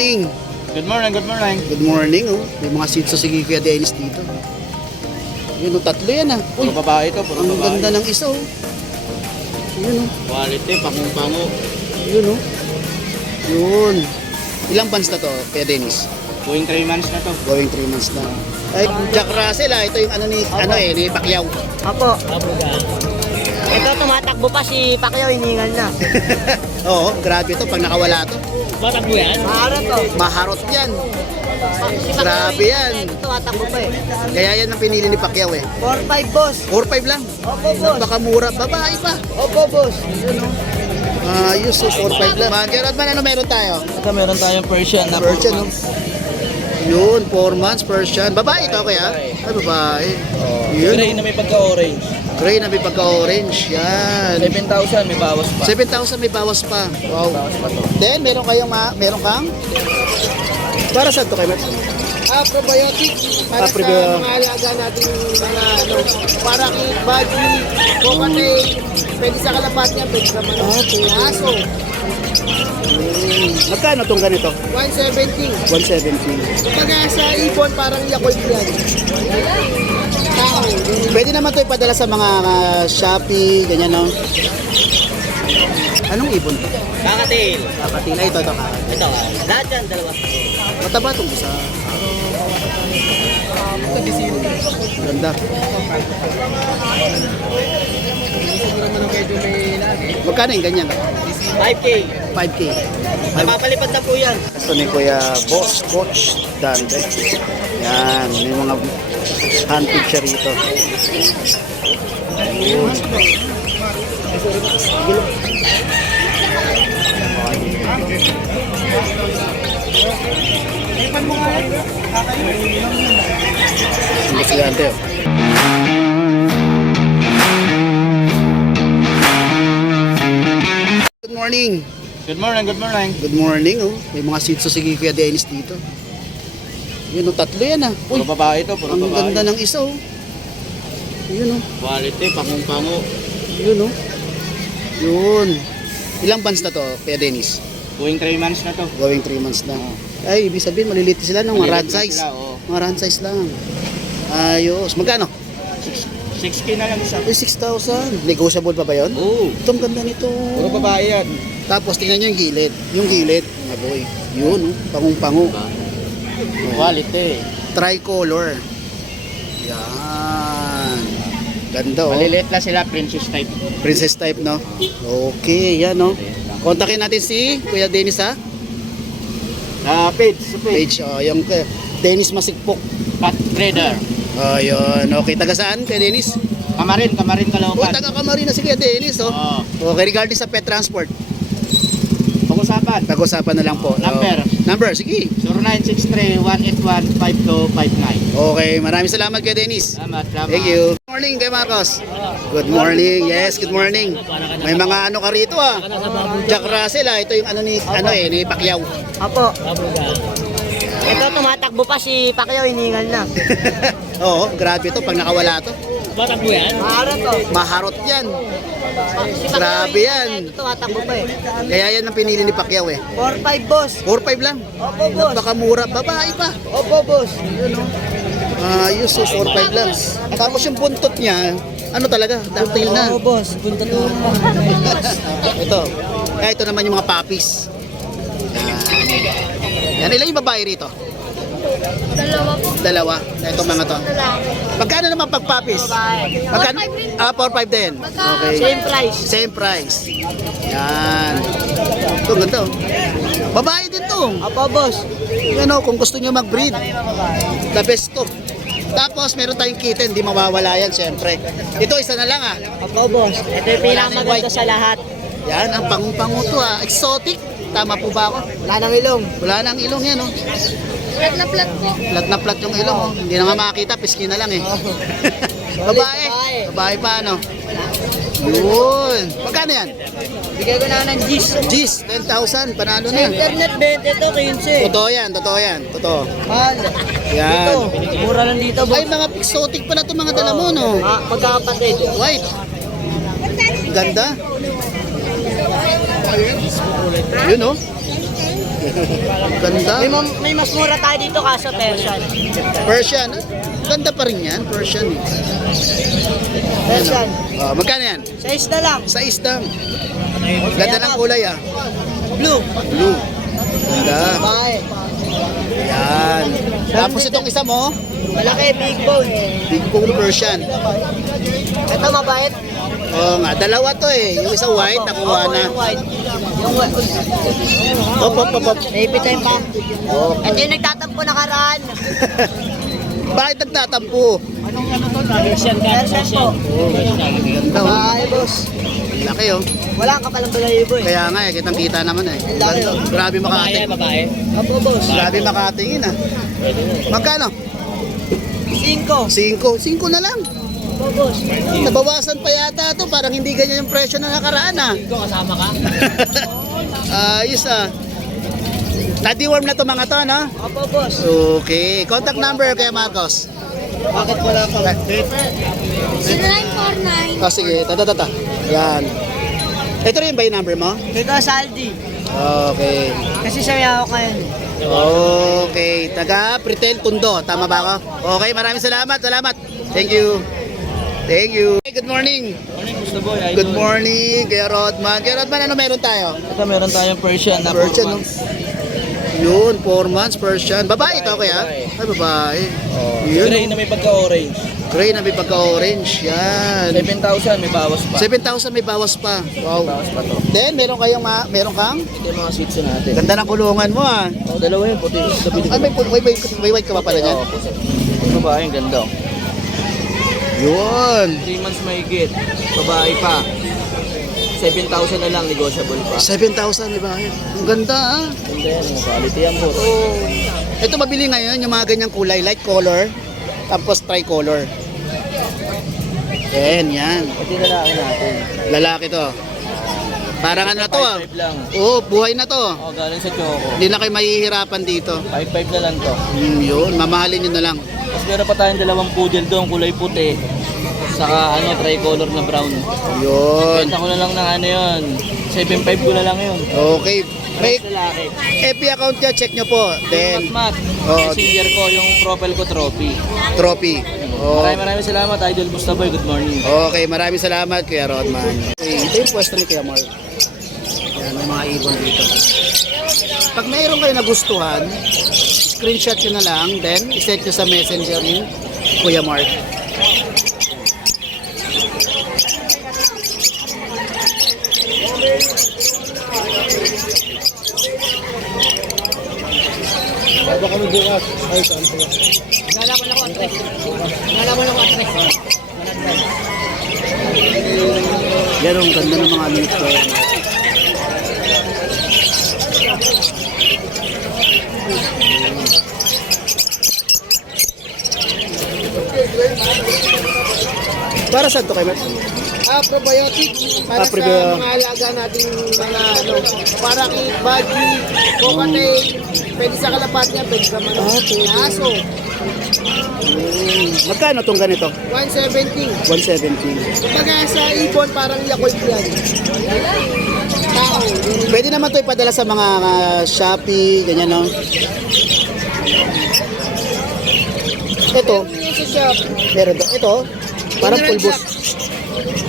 morning. Good morning, good morning. Good morning, oh. May mga sitso si Kuya Dennis dito. Yun, oh, tatlo yan, ah. Uy, Puro babae ito, puro ang babae. ganda ng isa, oh. Yun, oh. Quality, pangong-pango. Yun, oh. Yun. Ilang months na to, Kuya Dennis? Going 3 months na to. Going 3 months na. Ay, Jack Russell, ah. Ito yung ni Pacquiao. Apo. Ito, tumatakbo pa si Pacquiao, hiningal na. Oo, grabe to pag nakawala to. Matakbo yan? Maharot to. Maharot yan. Si Grabe yan. Ito, tumatakbo pa eh. Kaya yan ang pinili ni Pacquiao eh. 4-5 boss. 4-5 lang. Opo boss. Napakamura. Babae pa. Opo boss. Ayos, so 4-5 lang. Gerard man, ano meron tayo? Ito meron tayong Persian na Persian, no? Yun, 4 months, Persian. Babae ito, kaya? Ay, babae. Yun, Gray na may pagka-orange. gray na may pagka-orange. Yan. 7,000 may bawas pa. 7,000 may bawas pa. Wow. Bawas pa to. Then, meron kang? Para saan to kayo? Probiotic. Para sa Probiotic. mga alaga natin mga para kay body, coconut, pwede sa kalapatnya, pwede sa mga aso. Magkano tong ganito? 170. 170. Kapag sa ibon, parang yakult yan. Tao. Pwede naman to ipadala sa mga Shopee, ganyan, no? Anong ibon to? Kakatil. Kapatila, ito. Ito, lahat yan, dalawa. Mataba itong isa. Ganda. Magkano yung ganyan? 5K. 5K. Napapalipad na po yan. Ito ni Kuya Boss Coach Dante. Yan, may mga hunting siya rito. Ayun. Ang si Dante, oh. Good morning. Good morning, good morning. Good morning, oh. May mga sitso si Kuya Dennis dito. Yun, oh, tatlo yan, ah. Uy, Puro babae ito, puro ang babae. ganda ng isa, oh. Yun, oh. Quality, pangong-pango. Yun, oh. Yun. Ilang months na to, Kuya Dennis? Going 3 months na to. Going 3 months na. Ay, ibig sabihin, maliliit sila ng mga run Maliliit na size. sila, oo. Mga run size lang. Ayos. Magkano? 6K na lang isa. Ay, 6,000. Negotiable pa ba yun? Oo. Ito, ang ganda nito. Puro babae yan. Tapos, tingnan nyo yung gilid. Yung gilid, mga boy. Yun, oh. Pangung-pango. Quality. Tricolor. Yan. Ganda, oh. Maliliit lang sila, princess type. Princess type, no? Okay, yan, no? Kontakin natin si Kuya Dennis, ha? Page. Page, oh, yung Dennis Masikpok. Cat trader. Ayun, okay. Taga saan, Kuya Dennis? Kamarin Oh, Caloocan. taga Camarines si Kuya Dennis, oh. Oo. Okay, regarding sa pet transport, Pag-usapan. pag-usapan na lang po. Number. Number, sige. 0963-181-5259. Okay, maraming salamat Kuya Dennis. Salamat. Thank you. Good morning kay Marcos. Good morning. Yes, good morning. May mga ano ka rito, ah. Jack Russell, ah. Ito yung ni Pacquiao. Apo. Ito, tumatakbo pa si Pacquiao, hiningal na. Oo, grabe to pag nakawala to. Matakbo yan? Maharot to. Maharot yan. Si Pacquiao, Grabe yan. Ito, tumatakbo pa eh. Kaya yan ang pinili ni Pacquiao eh. 4-5 boss. 4-5 lang. Opo boss. Napakamura. Babae pa. Opo boss. Ayos, so 4-5 lang. Tapos yung buntot niya, ano talaga, ductile na. Oo boss, punta to. Ito. Ito naman yung mga puppies. Yan, ilan yung babae rito? Dalawa. Ito mga to. Magkano naman pag puppies? Magkano? 4-5 din. Okay. Same price. Same price. Yan. Ito, ganda. Babae din to. Opo boss. Yan o, kung gusto nyo mag-breed, the best to. Tapos meron tayong kitten, di mawawala yan syempre. Ito isa na lang, ah. Opo boss. Ito yung pinakamaganda sa lahat. Yan, ang pangung-pango to, ah. Exotic. Tama po ba ako? Wala nang ilong. Wala nang ilong yan, oh. Flat na flat po. Flat na flat yung ilong, oh. Hindi na nga makakita, piskin na lang eh. Babae. Babae pa, ano? Yun. Magkano yan? Bigay ko na ng G's. G's, 10,000. Panalo na yan. Internet 20 to, 15. Totoo yan, totoo yan. Totoo. Mahal. Yan. Mura lang dito boss. Ay, mga exotic pala itong mga dala mo, no? Magkakapatid. White. Ganda. Yun, oh. Ganda. May mas mura tayo dito kaso Persian. Persian. Ganda pa rin yan. Persian eh. Persian. Oh, magkano yan? Size na lang. Sa isdang. Ganda ng kulay ah. Blue. Blue. Ganda. Babae. Yan. Tapos itong isa mo, Malaki, big bone. big bone Persian. Ito mabait. Oo nga, dalawa to eh. Yung isa white, nakuha Opo, na. yung white. Yung white. Hop, hop, hop, hop. Maybe time pa. Oh. Ito yung nagtatampo nakaraan. Bakit nagtatampo? Persian po. Ganda oh. Babae, boss. Laki oh. Wala ka palang balayibo eh. Kaya nga eh, kitang kita naman eh. Ganda. Grabe makating. Opo, boss. Grabe makatingin ah. Magkano? 5. 5 na lang. Opo, boss. Nabawasan pa yata to. Parang hindi ganyan yung presyo na nakaraan ah. Kasama ka? Ayos ah. Na-deworm na to mga to, no? Opo, boss. Okay. Contact number kay Marcos. Bakit wala pang update? 0949. Oh, sige. Tata. Yan. Ito rin ba yung number mo? Dito sa Aldi. Okay. Kasi siya ako kayo. Okay. Taga Pretel Tundo. Tama ba ako? Okay. Maraming salamat. Salamat. Thank you. Thank you. Hey, good morning. Morning, Gusto Boy. Idol. Good morning, Kuya Rodman. Kuya Rodman, ano meron tayo? Ito, meron tayong Persian na Persian, no? performance. Yun, 4 months, Persian. Babae ito, kuya? Babae. Ay, babae. Oh, Yun, gray na may pagka-orange. Gray na may pagka-orange. Yan. 7,000 may bawas pa. 7,000 may bawas pa. Wow. Bawas pa to. Then, meron kang? Ito yung mga seats natin. Ganda ng kulungan mo ah. Oh, dalawa yun, puti. Ay, may white ka pa pala dyan? Oo, puti. Yung babae, ang ganda. Yun. 3 months may higit. Babae pa. 7,000 na lang, negotiable pa. 7,000 may bahay. Ang ganda ah. Ganda yan, mga quality yan po. Oh. Ito mabili ngayon, yung mga ganyang kulay, light color, tapos tricolor. Yan. Pati lalaki natin. Lalaki to. Parang ano na to ah. 5,500 lang. Oo, buhay na to. Oh, galing sa Choco. Hindi na kayo mahihirapan dito. 5,500 na lang to. Yun, mamahalin nyo na lang. Tapos meron pa tayong dalawang poodle doon, kulay puti. Saka tricolor na brown. Yun. Benta ko na lang ng ano yun. 7,500 ko na lang yun. Okay. May Tapos lalaki. FB account nyo, check nyo po. Then, Mat, Oh. messenger ko, yung profile ko, Trophy. trophy. Oh. Maraming salamat, Idol Bustaboy. Good morning. Okay, maraming salamat Kuya Rodman. Okay, ito yung pwesto ni Kuya Mark. Yan, may mga ibon dito. Pag mayroon kayo nagustuhan, screenshot nyo na lang, then iset nyo sa messenger ni Kuya Mark. Baba kami bukas. Ay, saan po? Nalaman ako ang tres. Nalaman ako ang tres. Yan ang ganda ng mga nito. Para saan to kay Mark? Probiotic para sa Probiotic. mga alaga nating mga para kay Budgie, Cockatail, pwede sa kalapat niya, pwede sa mga aso. Magkano tong ganito? 170. 170. Kumbaga sa ibon parang yakult yan. Tao. Pwede naman to ipadala sa mga Shopee, ganyan no? Ito, Yung sa shop, meron to. Ito, parang pulbos.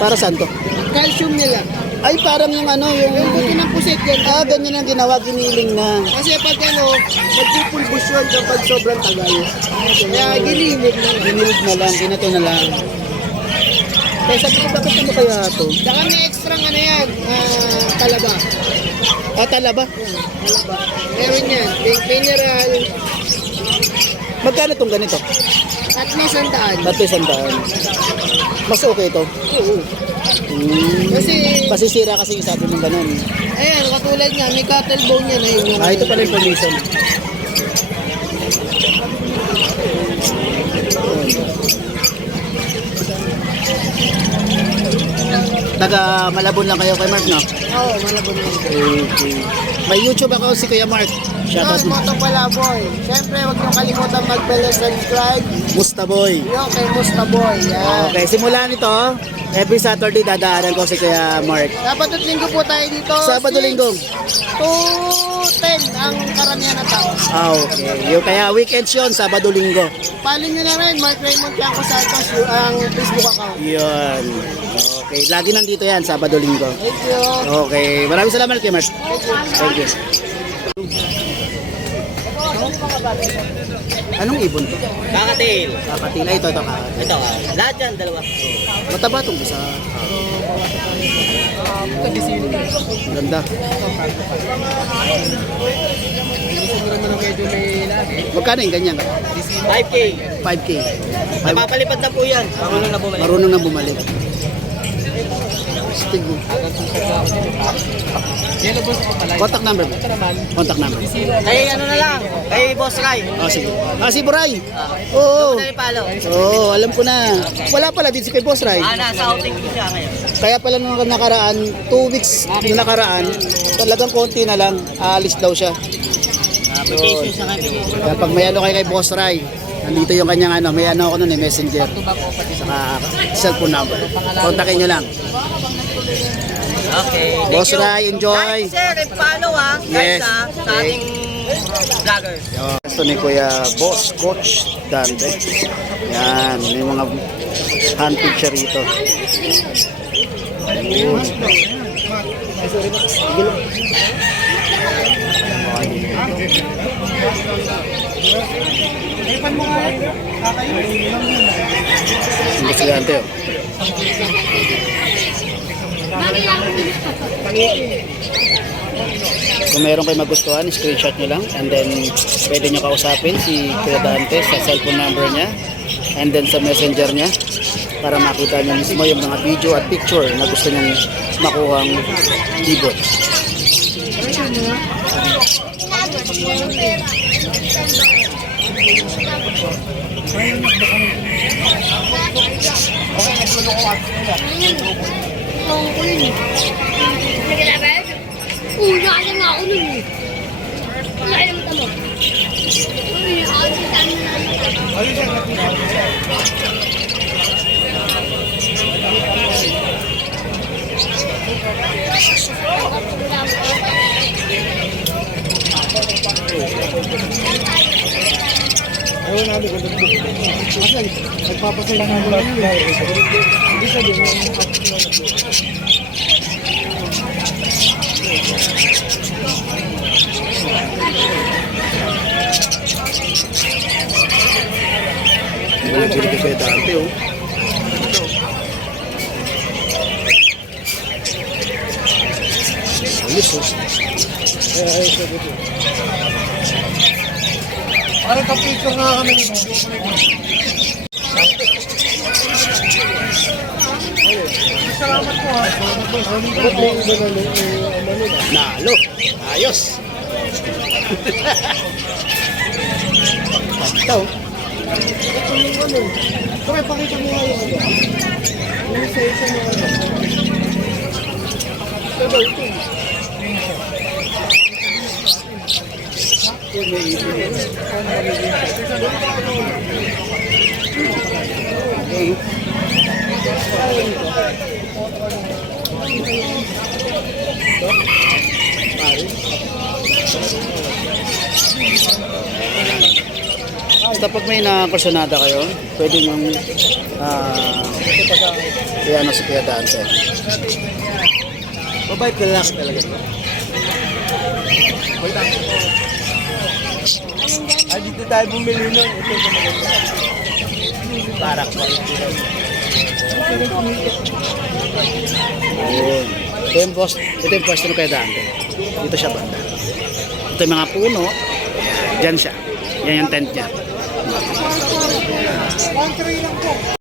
Para saan to? calcium nila. Ay, parang yung ano, Yung yung... buti ng puset yan. Ganyan ang ginawa, giniling na. Kasi pag magpupulbos yun kapag sobrang tagal. Kaya ginilig na. Ginilig na lang, ginato na lang. Kaya sabi ko, bakit ano kaya to? Saka may extra ano yan, talaba. Talaba? Talaba. Meron yan, mineral, Magkano tong ganito? tatlo sandaan. 300. Mas okay ito. Oo. Kasi, Masisira kasi yung sabi mong ganun. ayan, katulad nga, may cattle bone yan. Ayun yung, Ito pala yung permission. Taga Malabon lang kayo kay Mark, no? Oo, malabon yan. Okay. May YouTube ako si Kuya Mark. Shoutout Yun, mo. Moto pala boy. Siyempre, huwag niyo kalimutan mag-bell and subscribe. Mustaboy. Yung kay Musta Boy. Yan. Okay, simula nito, every Saturday dadaanan ko si Kuya Mark. Sabado at linggo po tayo dito. Sabado, 6 linggo. to 10 din ang karamihan ng tao. Okay. Yung kaya weekends yun, Sabado, Linggo. Follow nyo na rin, Mark Raymond Tiangco Santos, ang Facebook account. Yun. Okay. Lagi nandito yan, Sabado, Linggo. Thank you. Okay. Maraming salamat kay Mark. Thank you. Anong ibon to? Kakatil. Kakatila. Ito, kakatila. Ito, lahat yan, dalawa. Mataba itong isa. Ganda. Magkano yung ganyan? 5K. 5K. Napapalipad na po yan. Marunong na bumalik. Marunong na bumalik. Stig. Contact number mo. Contact number. Kay ano na lang, kay Boss Rai. Oh, sige. Si Buray. Oo. Dali palo. Oo, alam ko na. Wala pala dito si kay Boss Ray. Nasa outing ko siya ngayon. Kaya pala nung nakaraan, 2 weeks yung nakaraan, talagang konti na lang, aalis daw siya. Vacation siya kami. Kaya pag may ano kay Boss Ray, nandito yung kanyang ano, may ano ako nun messenger. Saka cellphone number. Kontakin nyo lang. Okay. thank Boss you. Ray, enjoy. Like, share, and follow Yes. guys sa ating vloggers. Ito ni Kuya Boss, Coach Dante. Yan, may mga handpid siya rito. Ayun. Sige lang. Ang si Dante, oh. Kung meron kayo magustuhan, screenshot nyo lang and then pwede nyo kausapin si Kuya Dante sa cellphone number niya and then sa messenger niya para makita nyo mismo yung mga video at picture na gusto nyo makuhang ibon. Nakalim nga ako nun eh. Nakalim mo tamo. Uy, ako si Tami na. Ayaw namin kung kasi nagpapasaya na lang hindi siya din Wala din kay Kuya Dante, oh. Ayos, oh. parang kapicture nga kami nito. Salamat po ha. Nalo. Ayos. Ito. Kaya pakita mo nga yung ano. Yung isa-isa mo ano. Ito ba ito? Basta pag may nakakursonada kayo, pwede nyo i-ano si Kuya Dante. Mabait ko lang talaga. Ay, dito tayo bumili nun. Ito yung maganda. Parak pa. Ayun. Ito yung pwesto ng Kuya Dante. Dito siya banda. Ito yung mga puno. Diyan siya. Yan yung tent niya. 1-3 lang po.